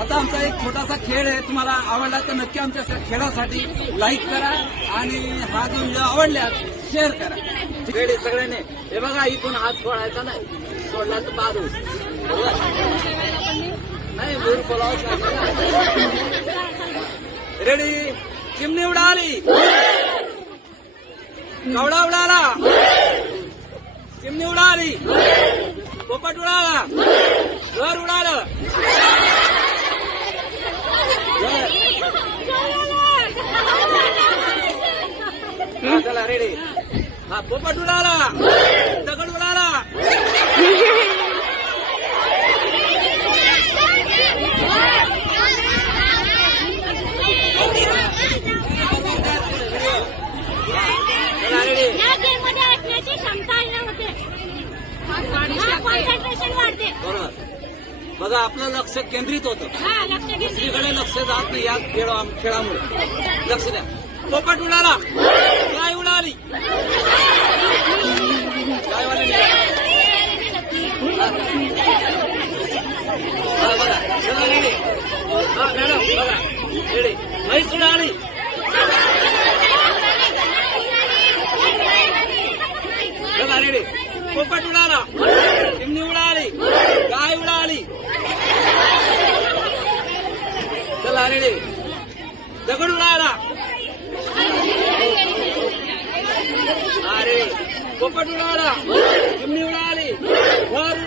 आता आमचा एक छोटासा खेळ आहे, तुम्हाला आवडला तर नक्की आमच्या खेळासाठी लाईक करा आणि हा जो व्हिडिओ आवडल्यास शेअर करा. रेडी सगळ्यांनी. हे बघा, इथून हात सोडायचा नाही, सोडला तर बाद होईल. नाही भूर बोलावं. रेडी. चिमणी उडाली, कवडा उडाला, चिमणी उडाली, पोपट उडाला, घर उडालं. चला रेडी. हा पोपट उडाला, दगड उडाला, या गेममध्ये ऐकण्याची क्षमता होते, कॉन्सन्ट्रेशन वाढते. बरोबर. बघा, आपलं लक्ष केंद्रित होतं, दुसरीकडे लक्ष जात नाही या खेळामुळे. लक्ष द्या. पोपट उडाला, गाय उडाली, गायवाले बघा. चला रेडी. हा मॅडम बघा, रेडी. म्हैस उडाली, चला रेडी. पोपट उडाला, चिमणी उडाली, गाय उडाली. चला रेडी. दगड उडाला, हा रेडी. पोपट उडाला, चिमणी उडाली, घर